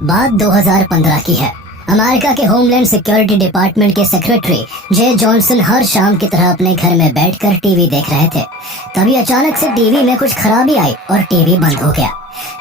बात 2015 की है। अमेरिका के होमलैंड सिक्योरिटी डिपार्टमेंट के सेक्रेटरी जे जॉनसन हर शाम की तरह अपने घर में बैठकर टीवी देख रहे थे। तभी अचानक से टीवी में कुछ खराबी आई और टीवी बंद हो गया।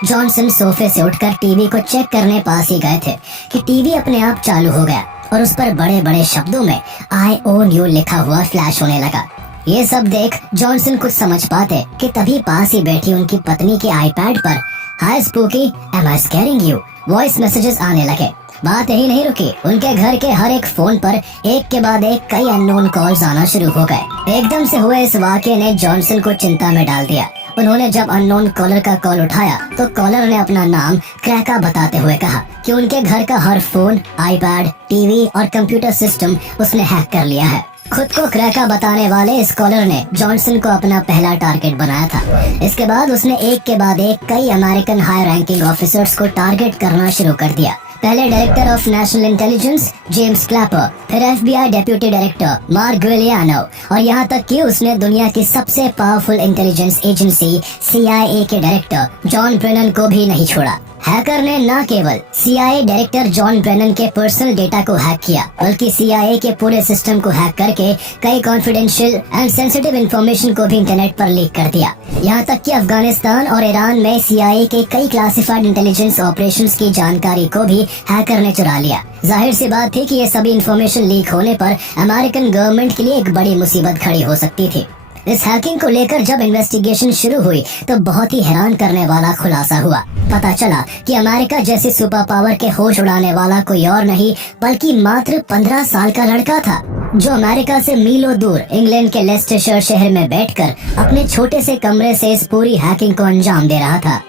जॉनसन सोफे से उठकर टीवी को चेक करने पास ही गए थे कि टीवी अपने आप चालू हो गया और उस पर बड़े बड़े शब्दों में आई ओन यू लिखा हुआ फ्लैश होने लगा। ये सब देख जॉनसन कुछ समझ पाते कि तभी पास ही बैठी उनकी पत्नी के आईपैड पर hi Spooky, am I scaring you voice messages आने लगे। बात यही नहीं रुकी, उनके घर के हर एक फोन पर एक के बाद एक कई अननोन कॉल्स आना शुरू हो गए। एकदम से हुए इस वाकये ने जॉनसन को चिंता में डाल दिया। उन्होंने जब अननोन कॉलर का कॉल उठाया तो कॉलर ने अपना नाम क्रैका बताते हुए कहा कि उनके घर का हर फोन, आईपैड, टीवी और कंप्यूटर सिस्टम उसने हैक कर लिया है। खुद को क्रैका बताने वाले इस कॉलर ने जॉनसन को अपना पहला टारगेट बनाया था। इसके बाद उसने एक के बाद एक कई अमेरिकन हाई रैंकिंग ऑफिसर्स को टारगेट करना शुरू कर दिया। पहले director of national intelligence James Clapper, फिर एफबीआई डेप्यूटी डायरेक्टर मार्क गिलियानो और यहाँ तक कि उसने दुनिया की सबसे पावरफुल इंटेलिजेंस एजेंसी CIA के डायरेक्टर जॉन ब्रेनन को भी नहीं छोड़ा। हैकर ने न केवल CIA डायरेक्टर जॉन ब्रेनन के पर्सनल डेटा को हैक किया, बल्कि CIA के पूरे सिस्टम को हैक करके कई कॉन्फिडेंशियल एंड सेंसिटिव इंफॉर्मेशन को भी इंटरनेट पर लीक कर दिया। यहाँ तक कि अफगानिस्तान और ईरान में CIA के कई क्लासिफाइड इंटेलिजेंस ऑपरेशंस की जानकारी को भी हैकर ने चुरा लिया। जाहिर सी बात थी कि ये सभी इंफॉर्मेशन लीक होने पर अमेरिकन गवर्नमेंट के लिए एक बड़ी मुसीबत खड़ी हो सकती थी। इस हैकिंग को लेकर जब इन्वेस्टिगेशन शुरू हुई तो बहुत ही हैरान करने वाला खुलासा हुआ। पता चला कि अमेरिका जैसी सुपर पावर के होश उड़ाने वाला कोई और नहीं बल्कि मात्र 15 साल का लड़का था, जो अमेरिका से मीलों दूर इंग्लैंड के लेस्टेशर शहर में बैठकर अपने छोटे से कमरे से इस पूरी हैकिंग को अंजाम दे रहा था।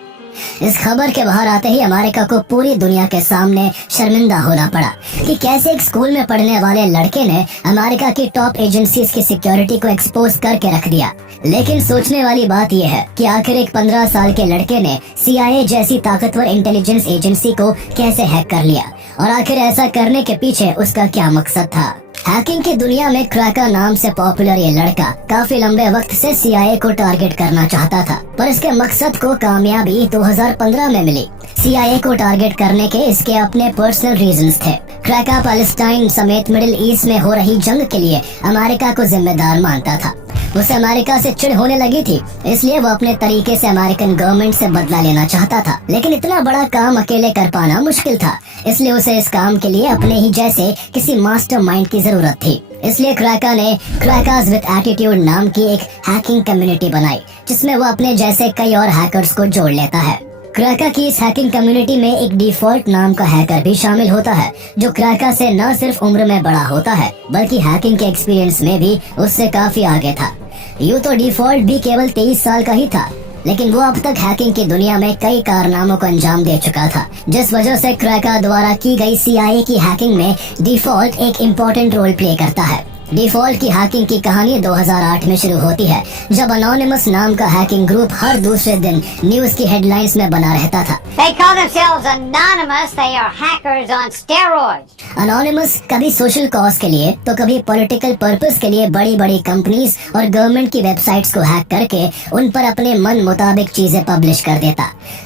इस खबर के बाहर आते ही अमेरिका को पूरी दुनिया के सामने शर्मिंदा होना पड़ा कि कैसे एक स्कूल में पढ़ने वाले लड़के ने अमेरिका की टॉप एजेंसीज की सिक्योरिटी को एक्सपोज करके रख दिया। लेकिन सोचने वाली बात यह है कि आखिर एक 15 साल के लड़के ने CIA जैसी ताकतवर इंटेलिजेंस एजेंसी को कैसे हैक कर लिया और आखिर ऐसा करने के पीछे उसका क्या मकसद था। हैकिंग की दुनिया में क्रैका नाम से पॉपुलर ये लड़का काफी लंबे वक्त से CIA को टारगेट करना चाहता था, पर इसके मकसद को कामयाबी 2015 में मिली। CIA को टारगेट करने के इसके अपने पर्सनल रीजंस थे। क्रैका पैलेस्टाइन समेत मिडिल ईस्ट में हो रही जंग के लिए अमेरिका को जिम्मेदार मानता था। उसे अमेरिका से चिढ़ होने लगी थी, इसलिए वो अपने तरीके से अमेरिकन गवर्नमेंट से बदला लेना चाहता था। लेकिन इतना बड़ा काम अकेले कर पाना मुश्किल था, इसलिए उसे इस काम के लिए अपने ही जैसे किसी मास्टरमाइंड की जरूरत थी। इसलिए क्रैका ने क्रैकास विद एटीट्यूड नाम की एक हैकिंग कम्युनिटी बनाई, जिसमें वो अपने जैसे कई और हैकर्स को जोड़ लेता है। क्रैका की इस हैकिंग कम्युनिटी में एक डिफॉल्ट नाम का हैकर भी शामिल होता है, जो क्रैका से न सिर्फ उम्र में बड़ा होता है बल्कि हैकिंग के एक्सपीरियंस में भी उससे काफी आगे था। यूँ तो डिफॉल्ट भी केवल 23 साल का ही था, लेकिन वो अब तक हैकिंग की दुनिया में कई कारनामों को अंजाम दे चुका था, जिस वजह से क्रैका द्वारा की गई CIA की हैकिंग में डिफॉल्ट एक इम्पोर्टेंट रोल प्ले करता है। डिफॉल्ट की हैकिंग की कहानी 2008 में शुरू होती है, जब अनोनिमस नाम का हैकिंग ग्रुप हर दूसरे दिन न्यूज की हेडलाइंस में बना रहता था। They call themselves anonymous. They are hackers on steroids. Anonymous कभी सोशल कॉज के लिए तो कभी पॉलिटिकल पर्पस के लिए बड़ी बड़ी कंपनीज और गवर्नमेंट की वेबसाइट्स को हैक करके उन पर अपने मन मुताबिक चीजें पब्लिश कर देता।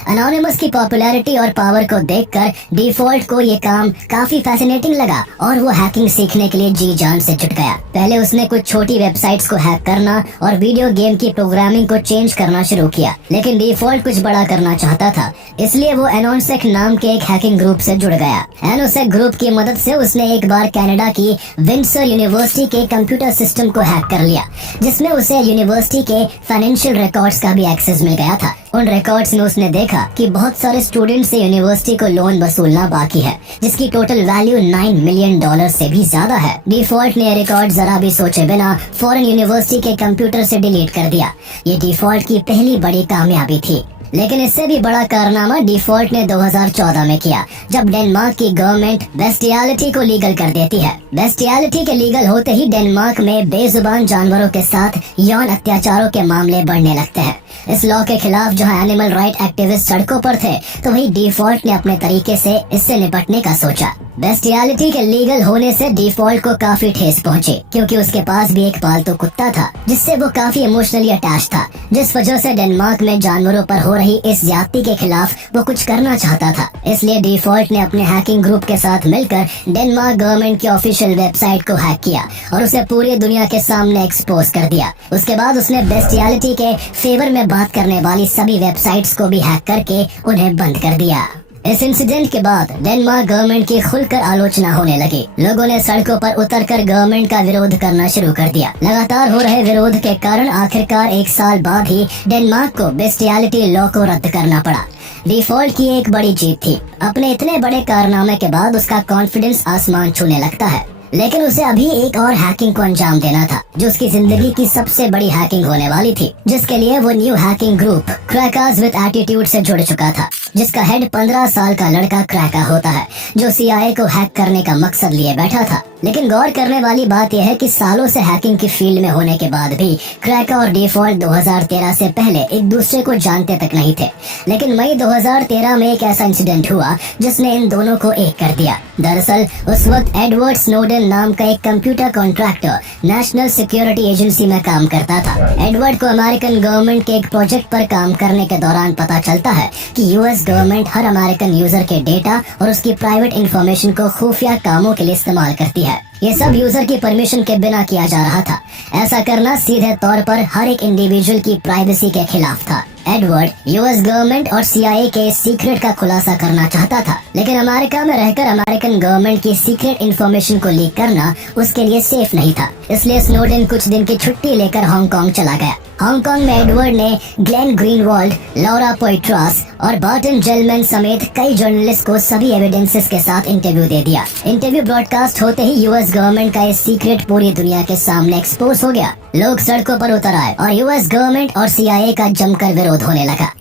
अनोनिमस की पॉपुलैरिटी और पावर को देखकर डिफॉल्ट को ये काम काफी फैसिनेटिंग लगा और वो हैकिंग सीखने के लिए जी जान से जुट गया। पहले उसने कुछ छोटी वेबसाइट्स को हैक करना और वीडियो गेम की प्रोग्रामिंग को चेंज करना शुरू किया, लेकिन डिफॉल्ट कुछ बड़ा करना चाहता था, इसलिए वो एनोसेक नाम के एक हैकिंग ग्रुप से जुड़ गया। एनोसेक ग्रुप की मदद से उसने एक बार कनाडा की विंडसर यूनिवर्सिटी के कंप्यूटर सिस्टम को हैक कर लिया, जिसमें उसे यूनिवर्सिटी के फाइनेंशियल रिकॉर्ड्स का भी एक्सेस मिल गया था। उन रिकॉर्ड्स में उसने देखा कि बहुत सारे स्टूडेंट से यूनिवर्सिटी को लोन वसूलना बाकी है, जिसकी टोटल वैल्यू $9 मिलियन से भी ज्यादा है। डिफॉल्ट ने रिकॉर्ड जरा भी सोचे बिना फॉरेन यूनिवर्सिटी के कंप्यूटर से डिलीट कर दिया। ये डिफॉल्ट की पहली बड़ी कामयाबी थी। लेकिन इससे भी बड़ा कारनामा डिफॉल्ट ने 2014 में किया, जब डेनमार्क की गवर्नमेंट बेस्टियलिटी को लीगल कर देती है। बेस्टियलिटी के लीगल होते ही डेनमार्क में बेजुबान जानवरों के साथ यौन अत्याचारों के मामले बढ़ने लगते हैं। इस लॉ के खिलाफ जहां एनिमल राइट एक्टिविस्ट सड़कों पर थे, तो वही डिफॉल्ट ने अपने तरीके से इससे निपटने का सोचा। बेस्टियलिटी के लीगल होने से डिफॉल्ट को काफी ठेस पहुंची, क्योंकि उसके पास भी एक पालतू कुत्ता था जिससे वो काफी इमोशनली अटैच था, जिस वजह से डेनमार्क में जानवरों पर हो रही इस ज्यादती के खिलाफ वो कुछ करना चाहता था। इसलिए डिफॉल्ट ने अपने हैकिंग ग्रुप के साथ मिलकर डेनमार्क गवर्नमेंट की ऑफिशियल वेबसाइट को हैक किया और उसे पूरी दुनिया के सामने एक्सपोज कर दिया। उसके बाद उसने बेस्टियलिटी के फेवर में बात करने वाली सभी वेबसाइट्स को भी हैक करके उन्हें बंद कर दिया। इस इंसिडेंट के बाद डेनमार्क गवर्नमेंट की खुलकर आलोचना होने लगी। लोगों ने सड़कों पर उतरकर गवर्नमेंट का विरोध करना शुरू कर दिया। लगातार हो रहे विरोध के कारण आखिरकार 1 साल बाद ही डेनमार्क को बेस्टियलिटी लॉ को रद्द करना पड़ा। डिफॉल्ट की एक बड़ी जीत थी। अपने इतने बड़े कारनामे के बाद उसका कॉन्फिडेंस आसमान छूने लगता है, लेकिन उसे अभी एक और हैकिंग को अंजाम देना था, जो उसकी जिंदगी की सबसे बड़ी हैकिंग होने वाली थी, जिसके लिए वो new hacking group crackers with attitude से जुड़ चुका था, जिसका हेड 15 साल का लड़का क्रैका होता है, जो CIA को हैक करने का मकसद लिए बैठा था। लेकिन गौर करने वाली बात यह है कि सालों से हैकिंग की फील्ड में होने के बाद भी क्रैका और डिफॉल्ट 2013 से पहले एक दूसरे को जानते तक नहीं थे। लेकिन मई 2013 में एक ऐसा इंसिडेंट हुआ जिसने इन दोनों को एक कर दिया। दरअसल उस वक्त एडवर्ड स्नोडेन नाम का एक computer contractor national security agency में काम करता था। एडवर्ड को अमेरिकन गवर्नमेंट के एक प्रोजेक्ट पर काम करने के दौरान पता चलता है कि US गवर्नमेंट हर अमेरिकन यूजर के डेटा और उसकी प्राइवेट इंफॉर्मेशन को खुफिया कामों के लिए इस्तेमाल करती है। ये सब यूजर की परमिशन के बिना किया जा रहा था। ऐसा करना सीधे तौर पर हर एक इंडिविजुअल की प्राइवेसी के खिलाफ था। एडवर्ड US गवर्नमेंट और CIA के सीक्रेट का खुलासा करना चाहता था, लेकिन अमेरिका में रहकर अमेरिकन गवर्नमेंट की सीक्रेट इंफॉर्मेशन को लीक करना उसके लिए सेफ नहीं था। इसलिए स्नोडेन कुछ दिन की छुट्टी लेकर हांगकांग चला गया। हांगकांग में एडवर्ड ने ग्लेन ग्रीनवाल्ड, लॉरा पोइट्रास और बार्टन जेलमैन समेत कई जर्नलिस्ट को सभी एविडेंसेस के साथ इंटरव्यू दे दिया। इंटरव्यू ब्रॉडकास्ट होते ही US गवर्नमेंट का ये सीक्रेट पूरी दुनिया के सामने एक्सपोज हो गया। लोग सड़कों पर उतर आए और US गवर्नमेंट और CIA का जमकर विरोध होने लगा।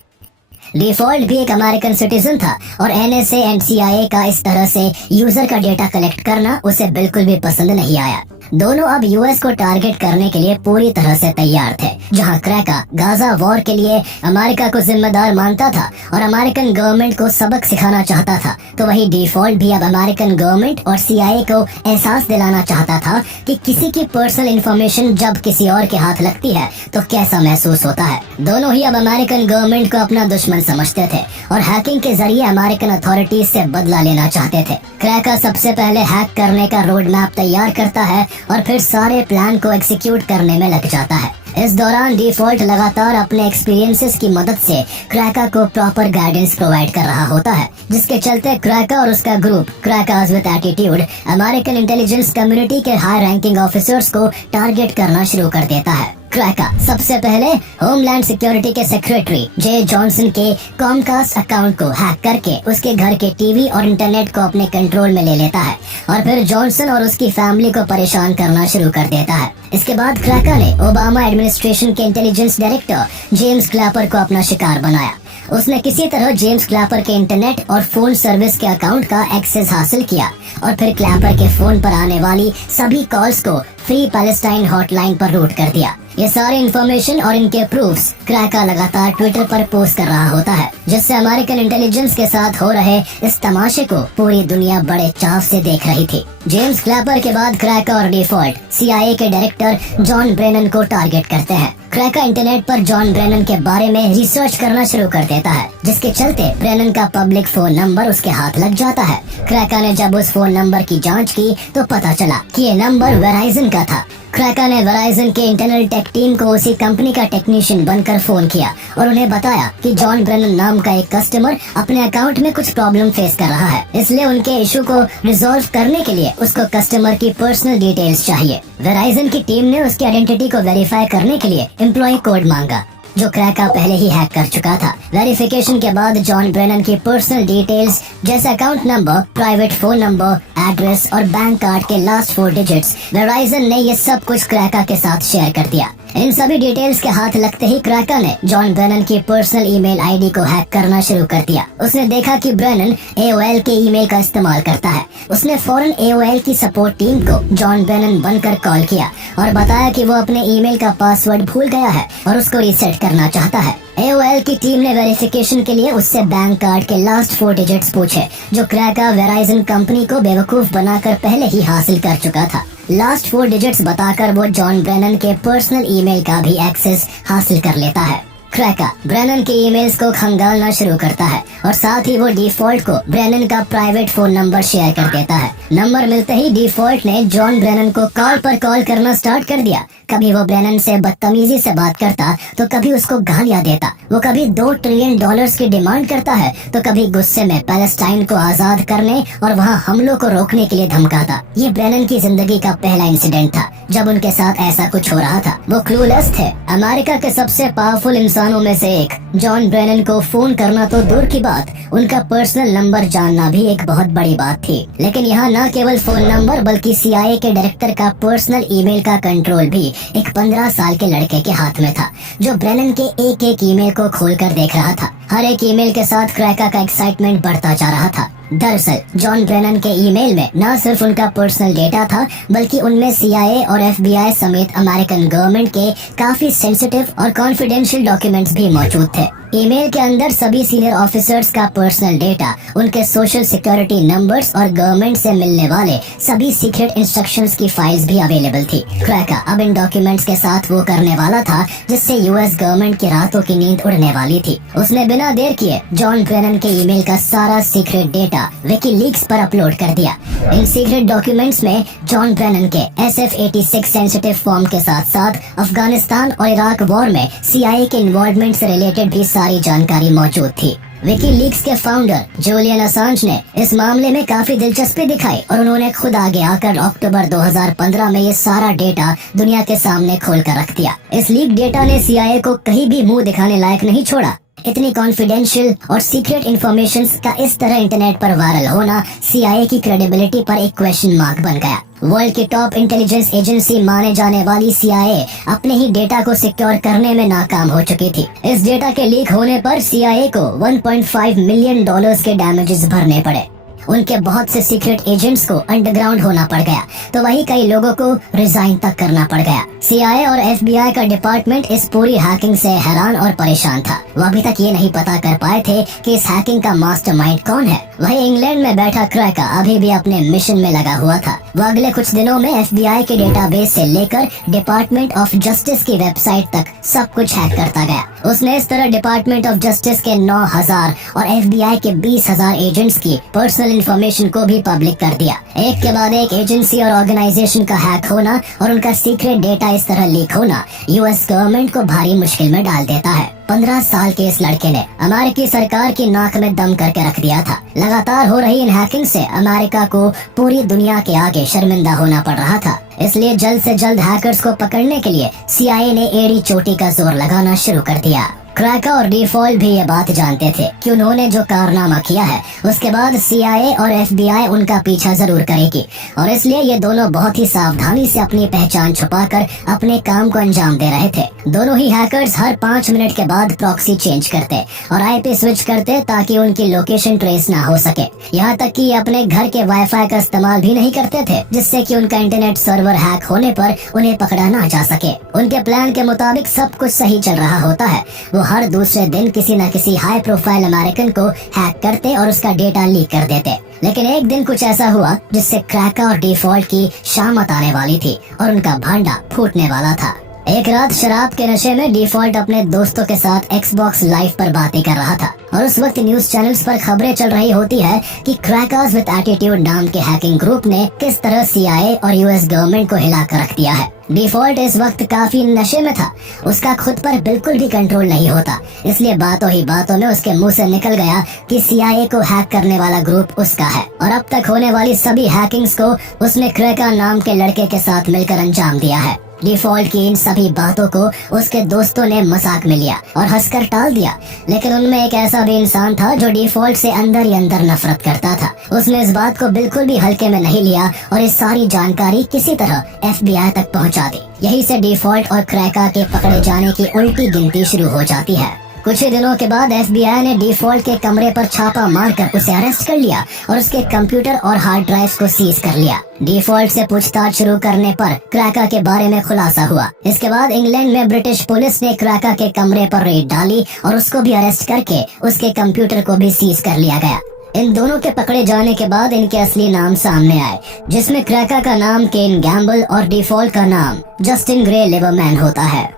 डिफॉल्ट भी एक अमेरिकन सिटीजन था और NSA एंड CIA का इस तरह से यूजर का डेटा कलेक्ट करना उसे बिल्कुल भी पसंद नहीं आया। दोनों अब US को टारगेट करने के लिए पूरी तरह से तैयार थे। जहां क्रैका गाजा वॉर के लिए अमेरिका को जिम्मेदार मानता था और अमेरिकन गवर्नमेंट को सबक सिखाना चाहता था, तो वही डिफॉल्ट भी अब अमेरिकन गवर्नमेंट और CIA को एहसास दिलाना चाहता था कि किसी की पर्सनल इंफॉर्मेशन जब किसी और के हाथ लगती है तो कैसा महसूस होता है। दोनों ही अब अमेरिकन गवर्नमेंट को अपना दुश्मन समझते थे और हैकिंग के जरिए अमेरिकन अथॉरिटीज से बदला लेना चाहते थे। क्रैका सबसे पहले हैक करने का रोड मैप तैयार करता है और फिर सारे प्लान को एग्जीक्यूट करने में लग जाता है। इस दौरान डिफॉल्ट लगातार अपने एक्सपीरियंसेस की मदद से क्रैका को प्रॉपर गाइडेंस प्रोवाइड कर रहा होता है, जिसके चलते क्रैका और उसका group crackers with attitude American intelligence community के हाई रैंकिंग ऑफिसर्स को टारगेट करना शुरू कर देता है। क्रैका सबसे पहले होमलैंड सिक्योरिटी के सेक्रेटरी जे जॉनसन के कॉमकास्ट अकाउंट को हैक करके उसके घर के टीवी और इंटरनेट को अपने कंट्रोल में ले लेता है और फिर जॉनसन और उसकी फैमिली को परेशान करना शुरू कर देता है। इसके बाद क्रैका ने ओबामा एडमिनिस्ट्रेशन के इंटेलिजेंस डायरेक्टर जेम्स क्लैपर को अपना शिकार बनाया। उसने किसी तरह जेम्स क्लैपर के इंटरनेट और फोन सर्विस के अकाउंट का एक्सेस हासिल किया और फिर क्लैपर के फोन पर आने वाली सभी कॉल्स को फ्री पैलेस्टाइन हॉटलाइन पर रूट कर दिया। ये सारे इन्फॉर्मेशन और इनके प्रूफ्स क्रैका लगातार ट्विटर पर पोस्ट कर रहा होता है, जिससे अमेरिकन इंटेलिजेंस के साथ हो रहे इस तमाशे को पूरी दुनिया बड़े चाव से देख रही थी। जेम्स क्लैपर के बाद क्रैका और डिफॉल्ट CIA के डायरेक्टर जॉन ब्रेनन को टारगेट करते हैं। क्रैका इंटरनेट पर जॉन ब्रेनन के बारे में रिसर्च करना शुरू कर देता है, जिसके चलते ब्रेनन का पब्लिक फोन नंबर उसके हाथ लग जाता है। क्रैका ने जब उस फोन नंबर की जांच की तो पता चला कि ये नंबर वेराइजन का था। क्रैका ने वेराइजन के इंटरनल टेक टीम को उसी कंपनी का टेक्नीशियन बनकर फोन किया और उन्हें बताया कि जॉन ब्रेनन नाम का एक कस्टमर अपने अकाउंट में कुछ प्रॉब्लम फेस कर रहा है, इसलिए उनके इशू को रिजॉल्व करने के लिए उसको कस्टमर की पर्सनल डिटेल्स चाहिए। वेराइजन की टीम ने उसकी आइडेंटिटी को वेरीफाई करने के लिए एम्प्लॉय कोड मांगा, जो क्रैका पहले ही हैक कर चुका था। वेरिफिकेशन के बाद जॉन ब्रेनन की पर्सनल डिटेल्स जैसे account number, private phone number, address और बैंक कार्ड के लास्ट 4 डिजिट्स वेराइजन ने ये सब कुछ क्रैका के साथ शेयर कर दिया। इन सभी डिटेल्स के हाथ लगते ही क्रैका ने जॉन ब्रेनन की पर्सनल ईमेल आईडी को हैक करना शुरू कर दिया। उसने देखा कि ब्रेनन AOL के ईमेल का इस्तेमाल करता है। उसने फौरन AOL की सपोर्ट टीम को जॉन ब्रेनन बनकर कॉल किया और बताया कि वो अपने ईमेल का पासवर्ड भूल गया है और उसको रीसेट करना चाहता है। AOL की टीम ने वेरिफिकेशन के लिए उससे बैंक कार्ड के लास्ट 4 डिजिट्स पूछे, जो क्रैका वेराइजन कंपनी को बेवकूफ बनाकर पहले ही हासिल कर चुका था। लास्ट 4 डिजिट्स बताकर वो जॉन ब्रेनन के पर्सनल ईमेल का भी एक्सेस हासिल कर लेता है। क्रैका ब्रेनन के ईमेल्स को खंगालना शुरू करता है और साथ ही वो डिफॉल्ट को ब्रेनन का प्राइवेट फोन नंबर शेयर कर देता है। नंबर मिलते ही डिफॉल्ट ने जॉन ब्रेनन को कॉल पर कॉल करना स्टार्ट कर दिया। कभी वो ब्रेनन से बदतमीजी से बात करता तो कभी उसको गालियां देता। वो कभी $2 ट्रिलियन की डिमांड करता है तो कभी गुस्से में पैलेस्टाइन को आजाद करने और वहाँ हमलों को रोकने के लिए धमकाता। ये ब्रेनन की जिंदगी का पहला इंसिडेंट था जब उनके साथ ऐसा कुछ हो रहा था। वो क्लूलेस थे। अमेरिका के सबसे पावरफुल इंसानों में से एक जॉन ब्रेनन को फोन करना तो दूर की बात, उनका पर्सनल नंबर जानना भी एक बहुत बड़ी बात थी। लेकिन यहाँ न केवल फोन नंबर बल्कि CIA के डायरेक्टर का पर्सनल ईमेल का कंट्रोल भी एक 15 साल के लड़के के हाथ में था, जो ब्रेनन के एक एक ईमेल को खोलकर देख रहा था। हर एक ईमेल के साथ क्रैका का एक्साइटमेंट बढ़ता जा रहा था। दरअसल जॉन ब्रेनन के ईमेल में न सिर्फ उनका पर्सनल डेटा था बल्कि उनमें CIA और FBI समेत अमेरिकन गवर्नमेंट के काफी सेंसिटिव और कॉन्फिडेंशियल डॉक्यूमेंट्स भी मौजूद थे। ईमेल के अंदर सभी सीनियर ऑफिसर्स का पर्सनल डेटा, उनके सोशल सिक्योरिटी नंबर्स और गवर्नमेंट से मिलने वाले सभी सीक्रेट इंस्ट्रक्शंस की फाइल्स भी अवेलेबल थी। क्रैका अब इन डॉक्यूमेंट्स के साथ वो करने वाला था जिससे US गवर्नमेंट की रातों की नींद उड़ने वाली थी। उसने बिना देर किए जॉन ब्रेनन के ईमेल का सारा सीक्रेट डेटा विकीलीक्स पर अपलोड कर दिया। इन सीक्रेट डॉक्यूमेंट्स में जॉन ब्रेनन के SF-86 सेंसिटिव फॉर्म के साथ साथ अफगानिस्तान और इराक वॉर में CIA के इन्वॉल्वमेंट से रिलेटेड भी सारी जानकारी मौजूद थी। विकीलीक्स के फाउंडर जूलियन असांज ने इस मामले में काफी दिलचस्पी दिखाई और उन्होंने खुद आगे आकर अक्टूबर 2015 में ये सारा डेटा दुनिया के सामने खोल कर रख दिया। इस लीक डेटा ने CIA को कहीं भी मुंह दिखाने लायक नहीं छोड़ा। इतनी कॉन्फिडेंशियल और सीक्रेट इंफॉर्मेशन का इस तरह इंटरनेट पर वायरल होना CIA की क्रेडिबिलिटी पर एक क्वेश्चन मार्क बन गया। वर्ल्ड की टॉप इंटेलिजेंस एजेंसी माने जाने वाली CIA अपने ही डेटा को सिक्योर करने में नाकाम हो चुकी थी। इस डेटा के लीक होने पर CIA को $1.5 मिलियन के डैमेजेस भरने पड़े। उनके बहुत से सीक्रेट एजेंट्स को अंडरग्राउंड होना पड़ गया तो वही कई लोगों को रिजाइन तक करना पड़ गया। CIA और FBI का डिपार्टमेंट इस पूरी हैकिंग से हैरान और परेशान था। वो अभी तक ये नहीं पता कर पाए थे कि इस हैकिंग का मास्टरमाइंड कौन है। वही इंग्लैंड में बैठा क्रैका अभी भी अपने मिशन में लगा हुआ था। वो अगले कुछ दिनों में FBI के डेटाबेस से लेकर डिपार्टमेंट ऑफ जस्टिस की वेबसाइट तक सब कुछ हैक करता गया। उसने इस तरह डिपार्टमेंट ऑफ जस्टिस के 9,000 और FBI के 20,000 एजेंट्स की पर्सनल इंफॉर्मेशन को भी पब्लिक कर दिया। एक के बाद एक एजेंसी और ऑर्गेनाइजेशन का हैक होना और उनका सीक्रेट डेटा इस तरह लीक होना US गवर्नमेंट को भारी मुश्किल में डाल देता है। 15 साल के इस लड़के ने अमेरिकी सरकार की नाक में दम करके रख दिया था। लगातार हो रही इन हैकिंग से अमेरिका को पूरी दुनिया के आगे शर्मिंदा होना पड़ रहा था। इसलिए जल्द से जल्द हैकर्स को पकड़ने के लिए CIA ने एड़ी चोटी का जोर लगाना शुरू कर दिया। क्रैका और डिफॉल्ट भी ये बात जानते थे कि उन्होंने जो कारनामा किया है उसके बाद CIA और FBI उनका पीछा जरूर करेगी और इसलिए ये दोनों बहुत ही सावधानी से अपनी पहचान छुपाकर अपने काम को अंजाम दे रहे थे। दोनों ही हैकर्स हर 5 मिनट के बाद प्रॉक्सी चेंज करते और IP स्विच करते ताकि उनकी लोकेशन ट्रेस ना हो सके। यहाँ तक कि अपने घर के वाईफाई का इस्तेमाल भी नहीं करते थे जिससे कि उनका इंटरनेट सर्वर हैक होने पर उन्हें पकड़ा ना जा सके। उनके प्लान के मुताबिक सब कुछ सही चल रहा होता है। वो हर दूसरे दिन किसी न किसी हाई प्रोफाइल अमेरिकन को हैक करते और उसका डेटा लीक कर देते। लेकिन एक दिन कुछ ऐसा हुआ जिससे क्रैका और डिफॉल्ट की शामत आने वाली थी और उनका भांडा फूटने वाला था। एक रात शराब के नशे में डिफॉल्ट अपने दोस्तों के साथ Xbox लाइव पर बातें कर रहा था और उस वक्त न्यूज चैनल्स पर खबरें चल रही होती है कि क्रैकर्स विद एटीट्यूड नाम के हैकिंग ग्रुप ने किस तरह CIA और US गवर्नमेंट को हिला कर रख दिया है। डिफॉल्ट इस वक्त काफी नशे में था। उसका खुद पर बिल्कुल भी कंट्रोल नहीं होता, इसलिए बातों ही बातों में उसके मुंह से निकल गया कि CIA को हैक करने वाला ग्रुप उसका है और अब तक होने वाली सभी हैकिंग्स को उसने क्रैका नाम के लड़के के साथ मिलकर अंजाम दिया है। डिफॉल्ट की इन सभी बातों को उसके दोस्तों ने मजाक में लिया और हंसकर टाल दिया, लेकिन उनमें एक ऐसा भी इंसान था जो डिफॉल्ट से अंदर ही अंदर नफरत करता था। उसने इस बात को बिल्कुल भी हल्के में नहीं लिया और इस सारी जानकारी किसी तरह FBI तक पहुंचा दी। यही से डिफॉल्ट और क्रैका के पकड़े जाने की उल्टी गिनती शुरू हो जाती है। कुछ ही दिनों के बाद FBI ने डिफॉल्ट के कमरे पर छापा मारकर उसे अरेस्ट कर लिया और उसके कंप्यूटर और हार्ड ड्राइव को सीज कर लिया। डिफॉल्ट से पूछताछ शुरू करने पर क्रैका के बारे में खुलासा हुआ। इसके बाद इंग्लैंड में ब्रिटिश पुलिस ने क्रैका के कमरे पर रेड डाली और उसको भी अरेस्ट करके उसके कंप्यूटर को भी सीज कर लिया गया। इन दोनों के पकड़े जाने के बाद इनके असली नाम सामने आए, जिसमें क्रैका का नाम केन गैम्बल और डिफॉल्ट का नाम जस्टिन ग्रे लिबरमैन होता है।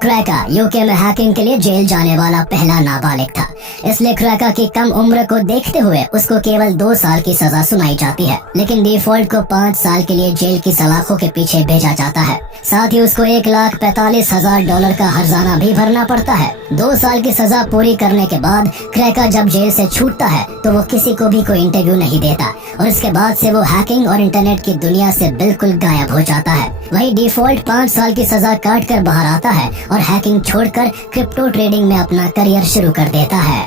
क्रैका यूके में हैकिंग के लिए जेल जाने वाला पहला नाबालिग था, इसलिए क्रैका की कम उम्र को देखते हुए उसको केवल 2 साल की सजा सुनाई जाती है, लेकिन डिफॉल्ट को 5 साल के लिए जेल की सलाखों के पीछे भेजा जाता है। साथ ही उसको $1,45,000 का हर्जाना भी भरना पड़ता है। 2 साल की सजा पूरी करने के बाद क्रैका जब जेल से छूटता है तो वो किसी को भी कोई इंटरव्यू नहीं देता और इसके बाद से वो हैकिंग और इंटरनेट की दुनिया से बिल्कुल गायब हो जाता है। वही डिफॉल्ट 5 साल की सजा काट कर बाहर आता है और हैकिंग छोड़कर क्रिप्टो ट्रेडिंग में अपना करियर शुरू कर देता है।